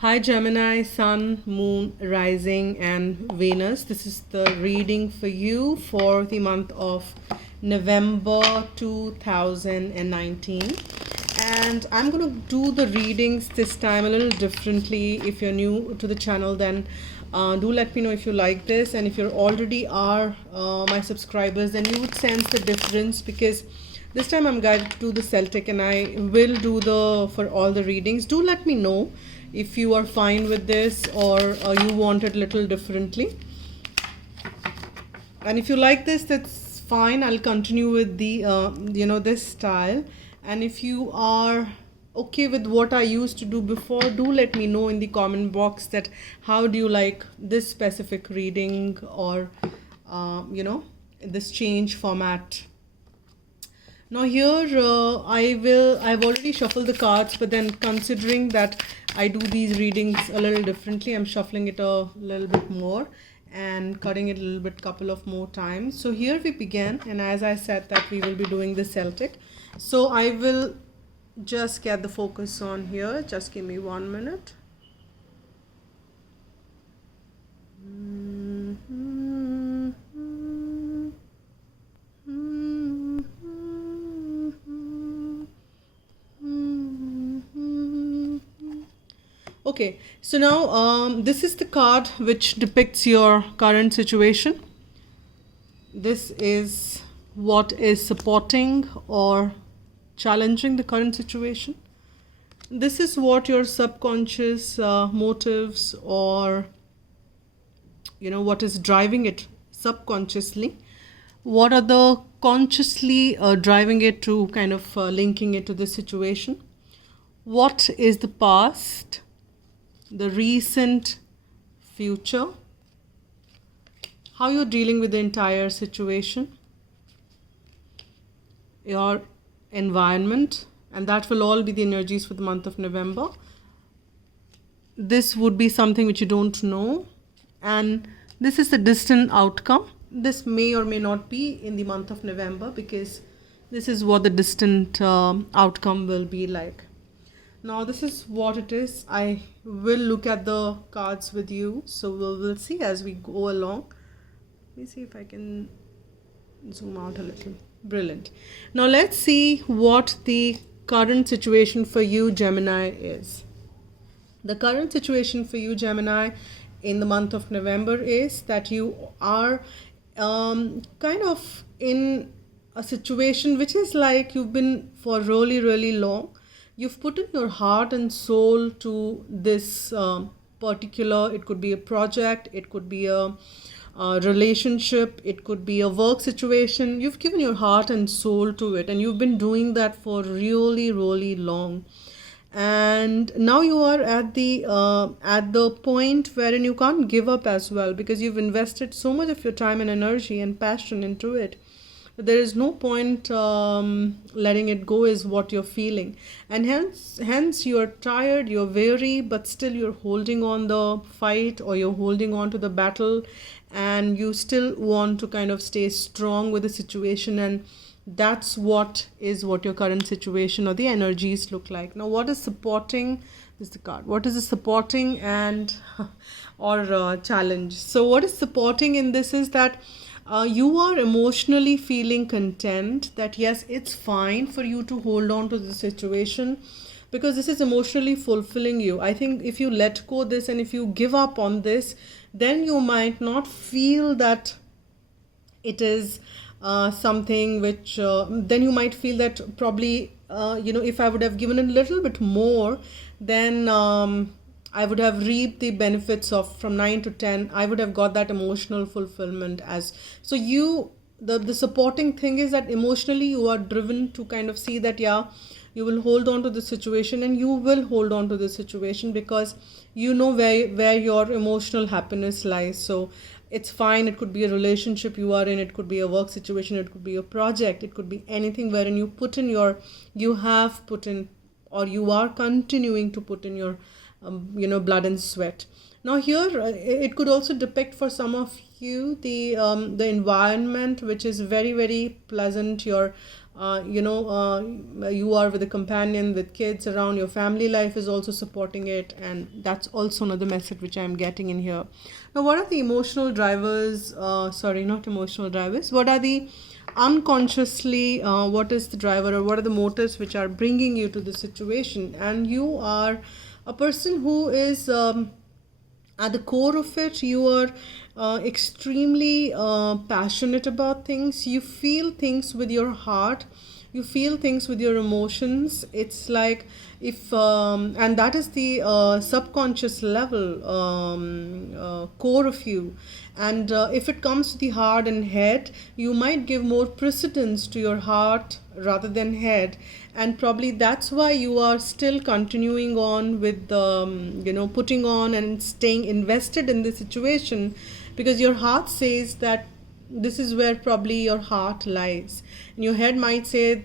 Hi Gemini, Sun, Moon, Rising, and Venus. This is the reading for you for the month of November 2019. And I'm going to do the readings this time a little differently. If you're new to the channel, then do let me know if you like this. And if you already are my subscribers, then you would sense the difference because this time I'm guided to do the Celtic and I will do for all the readings. Do let me know if you are fine with this or you want it a little differently. And if you like this, that's fine. I'll continue with the this style. And if you are okay with what I used to do before, do let me know in the comment box that how do you like this specific reading or this change format. Now here I've already shuffled the cards, but then considering that I do these readings a little differently, I'm shuffling it a little bit more and cutting it a little bit couple of more times. So here we begin, and as I said that we will be doing the Celtic. So I will just get the focus on here. Just give me 1 minute. Okay, so now this is the card which depicts your current situation. This is what is supporting or challenging the current situation. This is what your subconscious motives or what is driving it subconsciously. What are the consciously driving it to kind of linking it to the situation? What is the past? The recent future, how you're dealing with the entire situation, your environment, and that will all be the energies for the month of November. This would be something which you don't know, and this is the distant outcome. This may or may not be in the month of November because this is what the distant outcome will be like. Now this is what it is. I will look at the cards with you, so we'll see as we go along. Let me see if I can zoom out a little. Brilliant. Now let's see what the current situation for you, Gemini, is. The current situation for you, Gemini, in the month of November is that you are kind of in a situation which is like you've been for really, really long. You've put in your heart and soul to this particular, it could be a project, it could be a relationship, it could be a work situation. You've given your heart and soul to it, and you've been doing that for really, really long. And now you are at the point wherein you can't give up as well, because you've invested so much of your time and energy and passion into it. There is no point letting it go is what you're feeling, and hence you're tired, you're weary, but still you're holding on the fight, or you're holding on to the battle, and you still want to kind of stay strong with the situation. And that's what your current situation or the energies look like. Now what is supporting, this is the card, what is the supporting and or challenge? So what is supporting in this is that you are emotionally feeling content, that yes, it's fine for you to hold on to the situation because this is emotionally fulfilling you. I think if you let go this and if you give up on this, then you might not feel that it is something which then you might feel that probably if I would have given a little bit more, then I would have reaped the benefits of from 9 to 10. I would have got that emotional fulfillment as. So the supporting thing is that emotionally you are driven to kind of see that, yeah, you will hold on to the situation, and you will hold on to the situation because you know where your emotional happiness lies. So it's fine. It could be a relationship you are in. It could be a work situation. It could be a project. It could be anything wherein you have put in, or you are continuing to put in your blood and sweat. Now here it could also depict for some of you the environment which is very, very pleasant. Your you are with a companion, with kids around, your family life is also supporting it, and that's also another message which I'm getting in here. Now, what are the emotional drivers? Sorry, not emotional drivers. What are the unconsciously, what is the driver, or what are the motives which are bringing you to the situation? And you are a person who is at the core of it, you are extremely passionate about things. You feel things with your heart, you feel things with your emotions. It's like if and that is the subconscious level core of you. And if it comes to the heart and head, you might give more precedence to your heart rather than head, and probably that's why you are still continuing on with putting on and staying invested in the situation, because your heart says that this is where probably your heart lies, and your head might say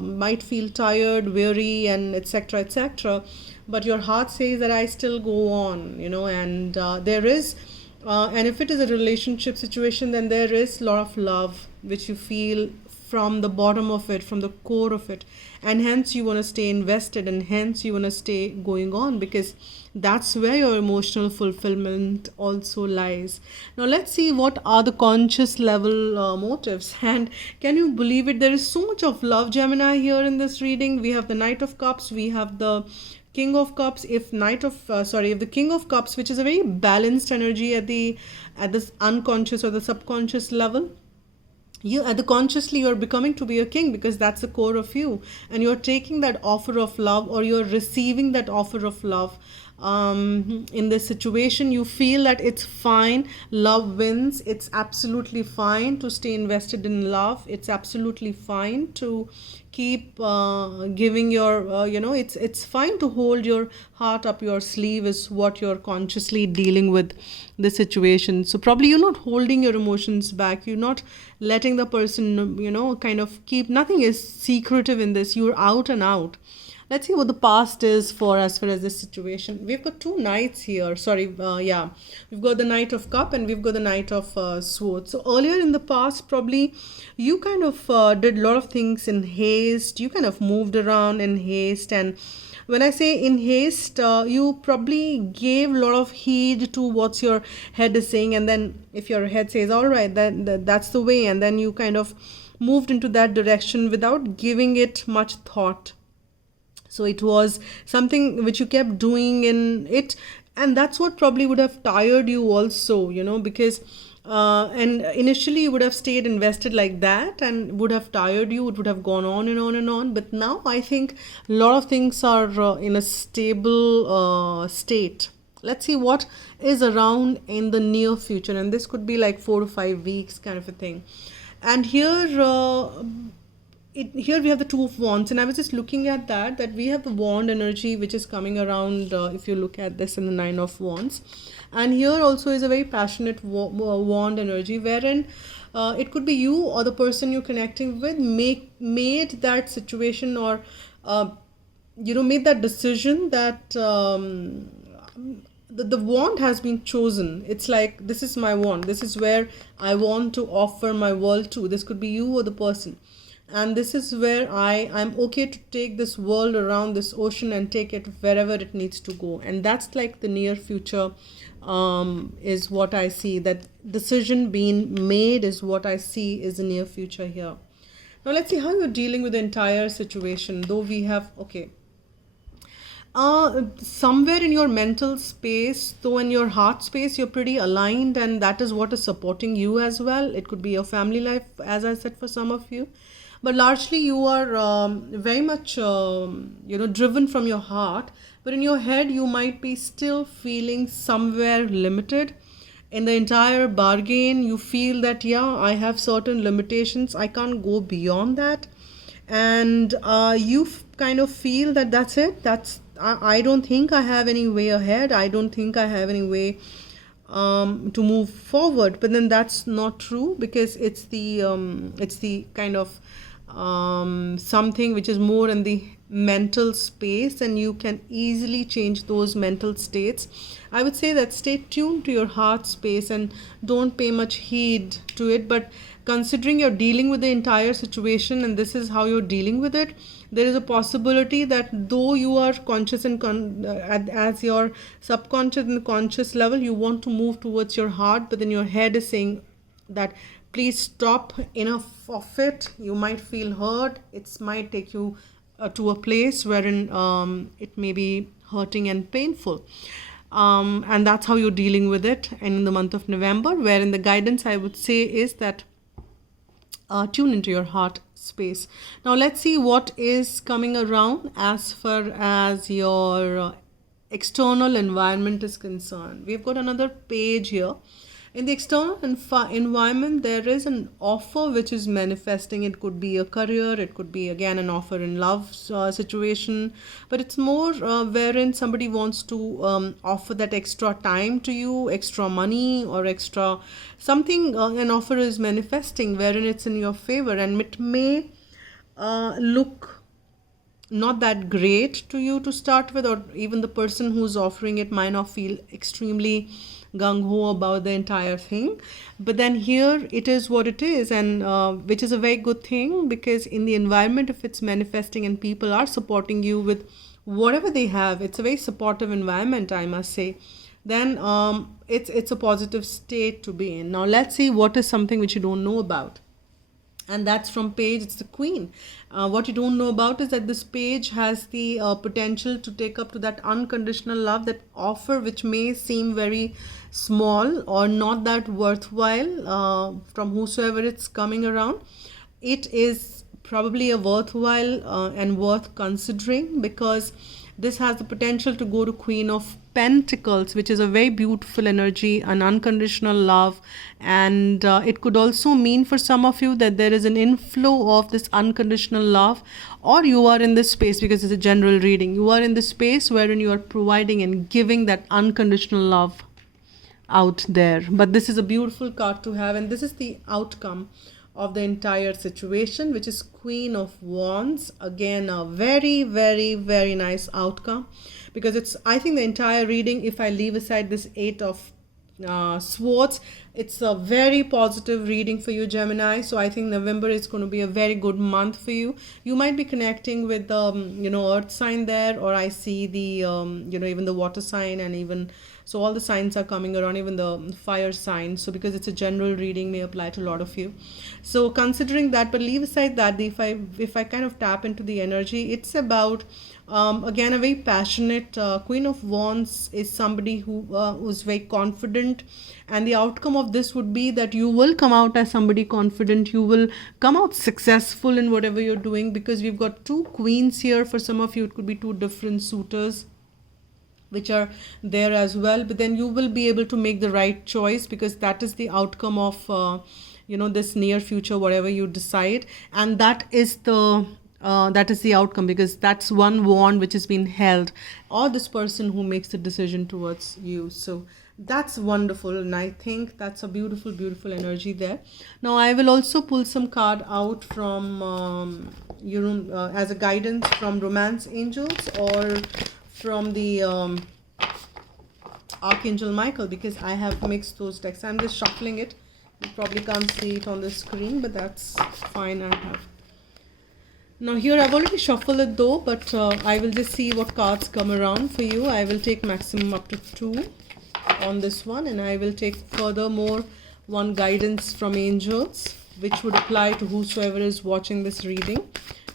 might feel tired, weary, and etc etc, but your heart says that I still go on, and there is and if it is a relationship situation, then there is a lot of love which you feel from the bottom of it, from the core of it, and hence you want to stay invested, and hence you want to stay going on, because that's where your emotional fulfillment also lies. Now let's see what are the conscious level motives. And can you believe it, there is so much of love, Gemini, here in this reading. We have the Knight of Cups, we have the King of Cups. If the King of Cups, which is a very balanced energy at this unconscious or the subconscious level, you at the consciously you're becoming to be a king, because that's the core of you, and you're taking that offer of love, or you're receiving that offer of love. In this situation, you feel that it's fine, love wins, it's absolutely fine to stay invested in love, it's absolutely fine to keep giving your it's fine to hold your heart up your sleeve, is what you're consciously dealing with the situation. So probably you're not holding your emotions back, you're not letting the person kind of keep, nothing is secretive in this, you're out and out. Let's see what the past is for as far as this situation. We've got two knights here. We've got the Knight of Cup and we've got the Knight of Swords. So earlier in the past, probably you kind of did a lot of things in haste. You kind of moved around in haste. And when I say in haste, you probably gave a lot of heed to what your head is saying. And then if your head says, all right, that's the way. And then you kind of moved into that direction without giving it much thought. So it was something which you kept doing in it, and that's what probably would have tired you also, because and initially you would have stayed invested like that and would have tired you, it would have gone on and on and on. But now I think a lot of things are in a stable state. Let's see what is around in the near future, and this could be like 4 to 5 weeks kind of a thing. And here we have the Two of Wands, and I was just looking at that we have the wand energy which is coming around, if you look at this in the Nine of Wands. And here also is a very passionate wand energy, wherein it could be you or the person you're connecting with made that situation, or made that decision that the wand has been chosen. It's like, this is my wand, this is where I want to offer my world to. This could be you or the person, and this is where I'm okay to take this world around this ocean and take it wherever it needs to go. And that's like the near future, is what I see. That decision being made is what I see is the near future here. Now let's see how you're dealing with the entire situation. Though we have, somewhere in your mental space, though in your heart space, you're pretty aligned, and that is what is supporting you as well. It could be your family life, as I said, for some of you. But largely you are very much, driven from your heart. But in your head, you might be still feeling somewhere limited. In the entire bargain, you feel that, I have certain limitations. I can't go beyond that. And you kind of feel that that's it. I don't think I have any way ahead. I don't think I have any way to move forward. But then that's not true, because it's the kind of something which is more in the mental space, and you can easily change those mental states. I would say that stay tuned to your heart space and don't pay much heed to it. But considering you're dealing with the entire situation and this is how you're dealing with it, there is a possibility that though you are conscious and as your subconscious and conscious level, you want to move towards your heart, but then your head is saying that please stop, enough of it. You might feel hurt. It might take you to a place wherein it may be hurting and painful. And that's how you're dealing with it. And in the month of November, wherein the guidance I would say is that tune into your heart space. Now let's see what is coming around as far as your external environment is concerned. We've got another page here. In the external environment, there is an offer which is manifesting. It could be a career, it could be again an offer in love situation, but it's more wherein somebody wants to offer that extra time to you, extra money or extra something. An offer is manifesting wherein it's in your favor, and it may look not that great to you to start with, or even the person who's offering it might not feel extremely gung-ho about the entire thing. But then here it is what it is, and which is a very good thing, because in the environment, if it's manifesting and people are supporting you with whatever they have, it's a very supportive environment, I must say, then it's a positive state to be in. Now let's see what is something which you don't know about. And that's from page, it's the Queen. What you don't know about is that this page has the potential to take up to that unconditional love, that offer which may seem very small or not that worthwhile from whosoever it's coming around. It is probably a worthwhile and worth considering, because this has the potential to go to Queen of Pentacles, which is a very beautiful energy, an unconditional love. And it could also mean for some of you that there is an inflow of this unconditional love, or you are in this space, because it's a general reading, you are in this space wherein you are providing and giving that unconditional love out there. But this is a beautiful card to have, and this is the outcome of the entire situation, which is Queen of Wands. Again, a very, very, very nice outcome, because it's, I think the entire reading, if I leave aside this Eight of Swords, it's a very positive reading for you, Gemini. So I think November is going to be a very good month for you. You might be connecting with the earth sign there, or I see the even the water sign, and even so all the signs are coming around, even the fire sign. So because it's a general reading, may apply to a lot of you. So considering that, but leave aside that, if I kind of tap into the energy, it's about again a very passionate Queen of Wands is somebody who's very confident, and the outcome of this would be that you will come out as somebody confident. You will come out successful in whatever you're doing, because we've got two queens here. For some of you, it could be two different suitors which are there as well, but then you will be able to make the right choice, because that is the outcome of this near future, whatever you decide, and that is the outcome, because that's one wand which has been held, or this person who makes the decision towards you. So that's wonderful, and I think that's a beautiful, beautiful energy there. Now I will also pull some card out from as a guidance from Romance Angels, or from the Archangel Michael, because I have mixed those decks. I'm just shuffling it. You probably can't see it on the screen, but that's fine. I have. Now here I've already shuffled it though, but I will just see what cards come around for you. I will take maximum up to 2 on this one, and I will take furthermore one guidance from angels, which would apply to whosoever is watching this reading,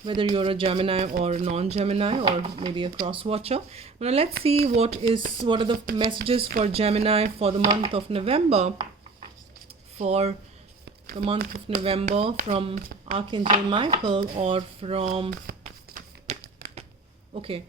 whether you're a Gemini or a non-Gemini, or maybe a cross-watcher. Now let's see what are the messages for Gemini for the month of November. For the month of November from Archangel Michael, or from... Okay,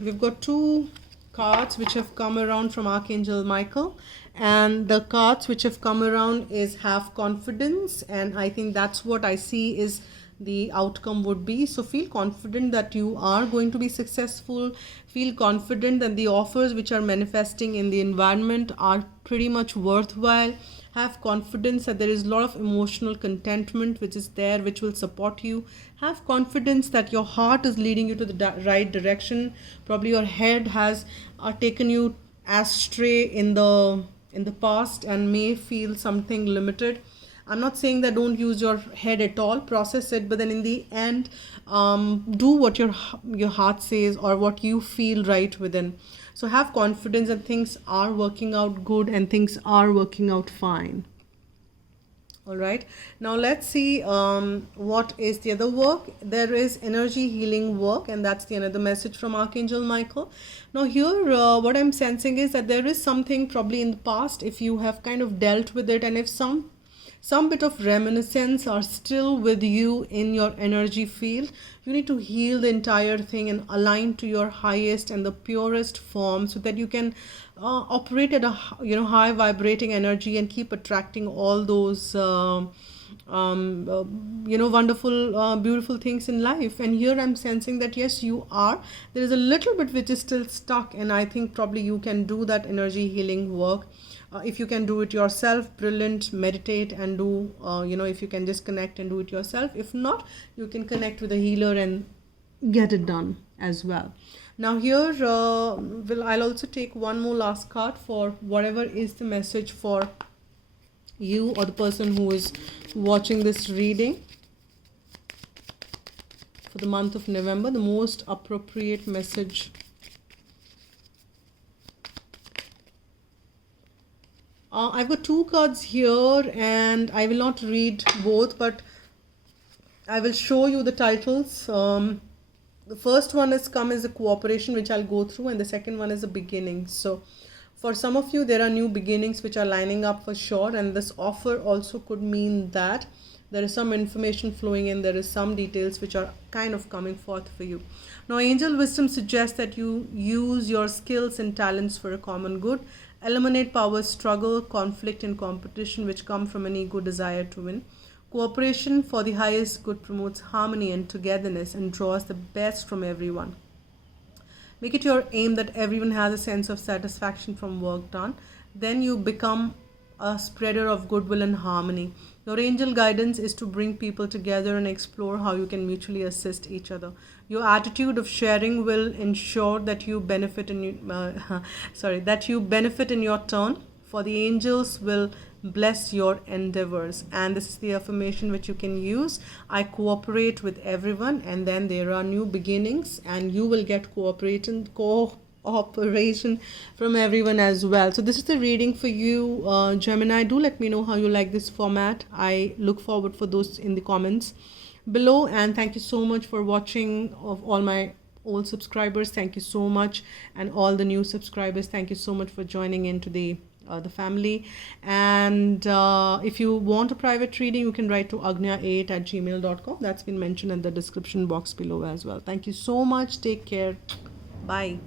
we've got 2 cards which have come around from Archangel Michael, and the cards which have come around is have confidence, and I think that's what I see is the outcome would be. So feel confident that you are going to be successful. Feel confident that the offers which are manifesting in the environment are pretty much worthwhile. Have confidence that there is a lot of emotional contentment which is there, which will support you. Have confidence that your heart is leading you to the right direction. Probably your head has taken you astray in the past and may feel something limited. I'm not saying that don't use your head at all, process it, but then in the end, do what your heart says or what you feel right within. So have confidence that things are working out good and things are working out fine. All right, now let's see what is the other work. There is energy healing work, and that's the another message from Archangel Michael. Now here what I'm sensing is that there is something probably in the past, if you have kind of dealt with it, and if some bit of reminiscence are still with you in your energy field, you need to heal the entire thing and align to your highest and the purest form, so that you can operate at a high vibrating energy and keep attracting all those wonderful beautiful things in life. And here I'm sensing that yes, you are, there is a little bit which is still stuck, and I think probably you can do that energy healing work. If you can do it yourself, brilliant, meditate and do, if you can just connect and do it yourself. If not, you can connect with a healer and get it done as well. Now here, I'll also take one more last card for whatever is the message for you or the person who is watching this reading for the month of November, the most appropriate message. I've got two cards here, and I will not read both, but I will show you the titles. The first one is come as a cooperation, which I'll go through, and the second one is a beginning. So for some of you, there are new beginnings which are lining up for sure, and this offer also could mean that there is some information flowing in, there is some details which are kind of coming forth for you. Now, angel wisdom suggests that you use your skills and talents for a common good. Eliminate power struggle, conflict and competition which come from an ego desire to win. Cooperation for the highest good promotes harmony and togetherness and draws the best from everyone. Make it your aim that everyone has a sense of satisfaction from work done. Then you become a spreader of goodwill and harmony. Your angel guidance is to bring people together and explore how you can mutually assist each other. Your attitude of sharing will ensure that you benefit in your turn. For the angels will bless your endeavors. And this is the affirmation which you can use. I cooperate with everyone, and then there are new beginnings, and you will get cooperation from everyone as well. So this is the reading for you, Gemini. Do let me know how you like this format. I look forward for those in the comments below, and thank you so much for watching. Of all my old subscribers, thank you so much, and all the new subscribers, thank you so much for joining into the family. And if you want a private reading, you can write to agnya8@gmail.com. That's been mentioned in the description box below as well. Thank you so much. Take care. Bye.